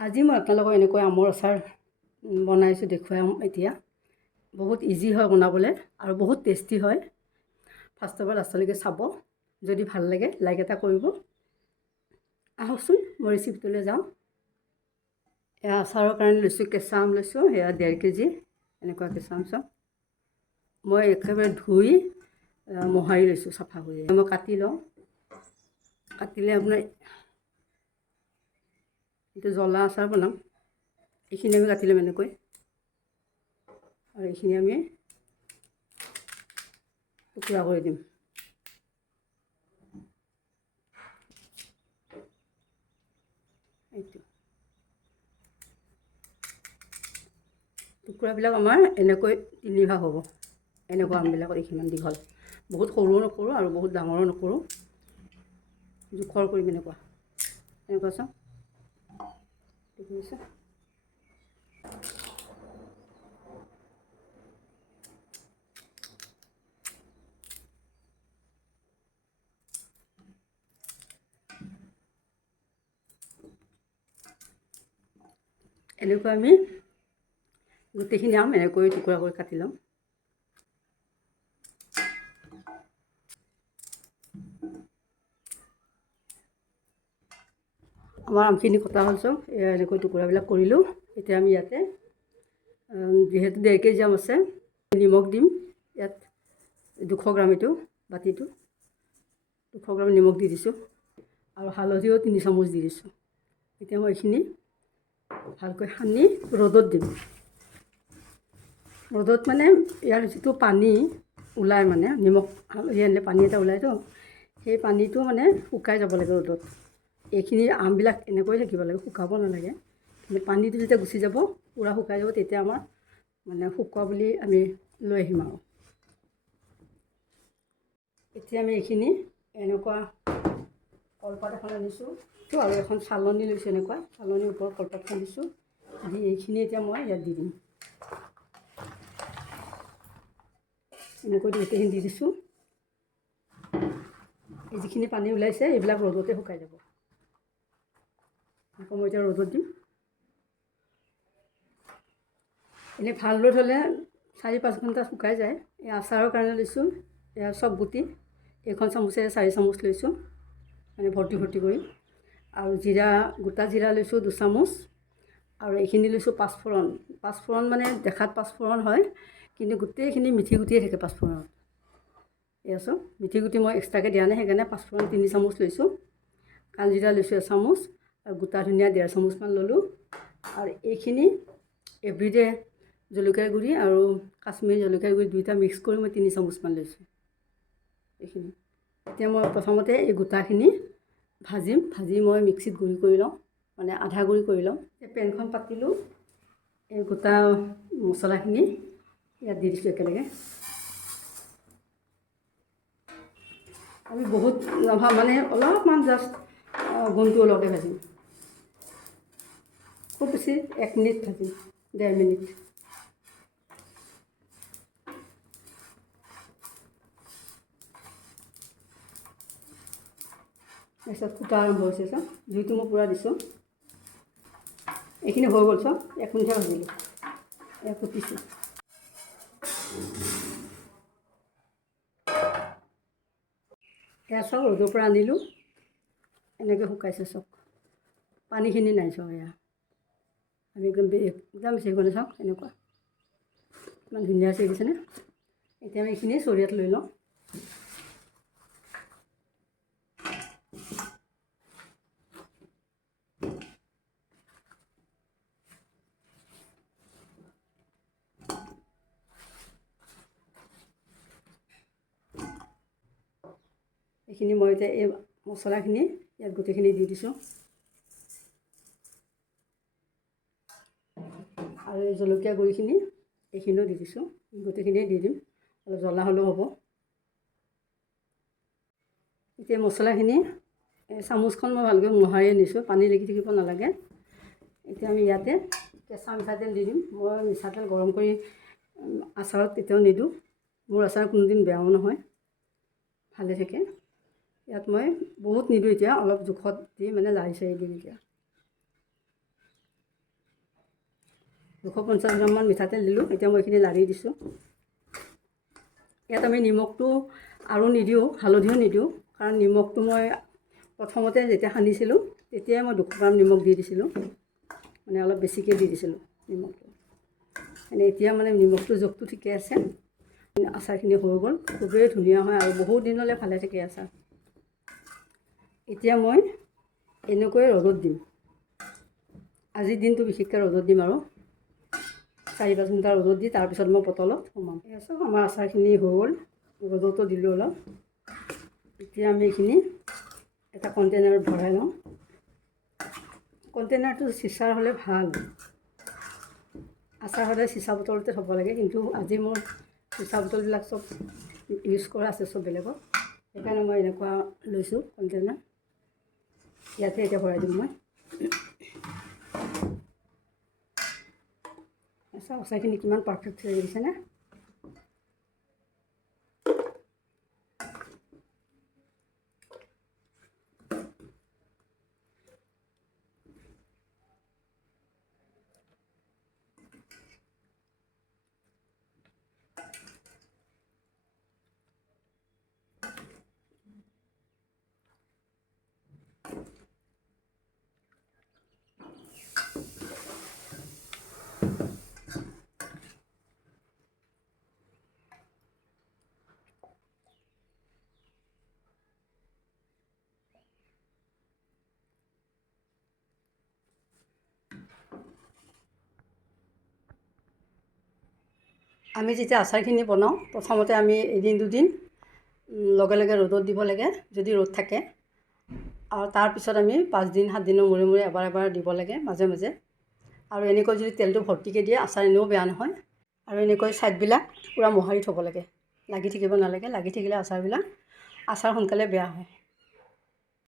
আজি মই আপোনালোকক এনেকৈ আমৰ আচাৰ বনাইছোঁ দেখুৱাম এতিয়া। বহুত ইজি হয় বনাবলৈ আৰু বহুত টেষ্টি হয়। ফাৰ্ষ্টৰ পৰা লাষ্টলৈকে চাব, যদি ভাল লাগে লাইক এটা কৰিব। আহকচোন মই ৰেচিপিটোলৈ যাওঁ। এয়া আচাৰৰ কাৰণে লৈছোঁ, কেঁচা আম লৈছোঁ, সেয়া 1.5 কেজি এনেকুৱা কেঁচা আম চব। মই একেবাৰে ধুই মোহাৰি লৈছোঁ চাফা কৰি। মই কাটি লওঁ, কাটিলে আপোনাৰ এতিয়া জ্বলা আচাৰ বনাম। এইখিনি আমি কাটি ল'ম এনেকৈ, আৰু এইখিনি আমি টুকুৰা কৰি দিম। এইটো টুকুৰাবিলাক আমাৰ এনেকৈ 3 ভাগ হ'ব। এনেকুৱা আমবিলাকৰ এইখিনিমান দীঘল, বহুত সৰুও নকৰোঁ আৰু বহুত ডাঙৰো নকৰোঁ, জোখৰ কৰিম এনেকুৱা চাওঁ। এনেকুৱা আমি গোটেইখিনি আম এনেকৈ টুকুৰা কৰি কাটি ল'ম। আমাৰ আমখিনি কটা হ'ল চব, এনেকৈ টুকুৰাবিলাক কৰিলোঁ। এতিয়া আমি ইয়াতে যিহেতু 1.5 কেজি আম আছে, নিমখ দিম। ইয়াত 200 গ্ৰাম, এইটো বাতিটো 200 গ্ৰাম নিমখ দি দিছোঁ, আৰু হালধিও 3 চামুচ দি দিছোঁ। এতিয়া মই এইখিনি ভালকৈ সানি ৰ'দত দিম। ৰ'দত মানে ইয়াৰ যিটো পানী ওলায়, মানে নিমখ হালধি আনিলে পানী এটা ওলায়তো, সেই পানীটো মানে শুকাই যাব লাগে ৰ'দত। এইখিনি আমবিলাক এনেকৈ থাকিব লাগে, শুকাব নালাগে। কিন্তু পানীটো যেতিয়া গুচি যাব, পূৰা শুকাই যাব, তেতিয়া আমাৰ মানে শুকোৱা বুলি আমি লৈ আহিম আৰু। এতিয়া আমি এইখিনি এনেকুৱা কলপাত এখন আনিছোঁ, আৰু এখন চালনী লৈছোঁ। এনেকুৱা চালনীৰ ওপৰত কলপাতখন দিছোঁ, দি এইখিনি এতিয়া মই ইয়াত দি দিম। এনেকৈ গোটেইখিনি দি দিছোঁ। এই যিখিনি পানী ওলাইছে এইবিলাক ৰ'দতে শুকাই যাব। আকৌ মই এতিয়া ৰ'দত দিম। এনেই ভাল ৰ'দ হ'লে 4-5 ঘণ্টা শুকাই যায়। এই আচাৰৰ কাৰণে লৈছোঁ, এয়া চব গুটি এইখন চামুচেৰে 4 চামুচ লৈছোঁ, মানে ভৰ্তি কৰি। আৰু জিৰা, গোটা জিৰা লৈছোঁ 2 চামুচ, আৰু এইখিনি লৈছোঁ পাঁচফোৰণ। পাঁচফোৰণ মানে দেখাত পাঁচফোৰণ হয়, কিন্তু গোটেইখিনি মিঠি গুটিয়ে থাকে পাঁচফোৰণত। এয়া চব মিঠি গুটি মই এক্সট্ৰাকৈ দিয়া নাই, সেইকাৰণে পাঁচফোৰণ 3 চামুচ লৈছোঁ। কালজিৰা লৈছোঁ 1 চামুচ, আৰু গোটা ধনিয়া 1.5 চামুচমান ল'লোঁ। আৰু এইখিনি এভৰিডে জলকীয়াৰ গুড়ি আৰু কাশ্মীৰী জলকীয়াৰ গুড়ি দুয়োটা মিক্স কৰি মই 3 চামুচমান লৈছোঁ। এইখিনি এতিয়া মই প্ৰথমতে এই গোটাখিনি ভাজি মই মিক্সিত গুড়ি কৰি লওঁ, মানে আধা গুড়ি কৰি লওঁ। পেনখন পাতিলোঁ, এই গোটা মছলাখিনি ইয়াত দি দিছোঁ একেলগে। আমি বহুত মানে অলপমান জাষ্ট গোন্ধটো ওলাওঁতে ভাজিম, খুব বেছি 1 মিনিট ভাজিম, 1.5 মিনিট। তাৰপিছত ফুটা আৰম্ভ হৈছে চব, জুইটো মই পূৰা দিছোঁ। এইখিনি হৈ গ'ল চব, 1 মিনিটহে ভাজিলোঁ, এয়া ফুটিছোঁ। এয়া চব ৰ'দৰ পৰা আনিলোঁ, এনেকৈ শুকাইছে চব, পানীখিনি নাই চব। এয়া আমি একদম বেছি কৰি চাওক, এনেকুৱা ইমান ধুনীয়া হৈছে দেখিছেনে। এতিয়া আমি এইখিনি চৰিয়াত লৈ লওঁ। এইখিনি মই এতিয়া এই মছলাখিনি ইয়াত গোটেইখিনি দি দিছোঁ, আৰু এই জলকীয়া গুড়িখিনি এইখিনিও দি দিছোঁ। গোটেইখিনিয়ে দি দিম, অলপ জ্বলা হ'লেও হ'ব। এতিয়া মছলাখিনি চামুচখন মই ভালকৈ মোহাৰি আনিছোঁ, পানী লাগি থাকিব নালাগে। এতিয়া আমি ইয়াতে কেঁচা মিঠাতেল দি দিম। মই মিঠাতেল গৰম কৰি আচাৰত কেতিয়াও নিদিওঁ, মোৰ আচাৰ কোনোদিন বেয়াও নহয়, ভালে থাকে। ইয়াত মই বহুত নিদিওঁ, এতিয়া অলপ জোখত দি মানে লাৰি চাৰি দিম এতিয়া। 250 গ্ৰামমান মিঠাতেল দিলোঁ। এতিয়া মই এইখিনি লাৰি দিছোঁ। ইয়াত আমি নিমখটো আৰু নিদিওঁ, হালধিও নিদিওঁ, কাৰণ নিমখটো মই প্ৰথমতে যেতিয়া সানিছিলোঁ তেতিয়াই মই 200 গ্ৰাম নিমখ দি দিছিলোঁ, মানে অলপ বেছিকৈ দি দিছিলোঁ নিমখটো। মানে এতিয়া মানে নিমখটোৰ জোখটো ঠিকে আছে। আচাৰখিনি হৈ গ'ল, খুবেই ধুনীয়া হয় আৰু বহুত দিনলৈ ভালে থাকে আচাৰ। এতিয়া মই এনেকৈ ৰ'দত দিম। আজিৰ দিনটো বিশেষকৈ ৰ'দত দিম আৰু 4-5 ঘণ্টা ৰ'দত দি তাৰপিছত মই বটলত সোমাম। চব আমাৰ আচাৰখিনি হৈ গ'ল, ৰ'দতো দিলোঁ অলপ। এতিয়া আমি এইখিনি এটা কণ্টেইনাৰত ভৰাই লওঁ। কণ্টেইনাৰটো চিচাৰ হ'লে ভাল। আচাৰ সদায় চিচা বটলতে থ'ব লাগে, কিন্তু আজি মোৰ চিচা বটলবিলাক চব ইউজ কৰা আছে, চব বেলেগত। সেইকাৰণে মই এনেকুৱা লৈছোঁ কণ্টেইনাৰ। ইয়াতে এতিয়া ভৰাই দিম মই। আচাৰখিনি কিমান পাৰফেক্ট হৈ গৈছেনে? আমি যেতিয়া আচাৰখিনি বনাওঁ, প্ৰথমতে আমি এদিন দুদিন লগে লগে ৰ'দত দিব লাগে, যদি ৰ'দ থাকে। আৰু তাৰপিছত আমি 5 দিন 7 দিনৰ মূৰে মূৰে এবাৰ এবাৰ দিব লাগে মাজে মাজে। আৰু এনেকৈ যদি তেলটো ভৰ্তিকৈ দিয়ে আচাৰ এনেও বেয়া নহয়। আৰু এনেকৈ ছাইডবিলাক পূৰা মোহাৰি থ'ব লাগে, লাগি থাকিব নালাগে। লাগি থাকিলে আচাৰ সোনকালে বেয়া হয়।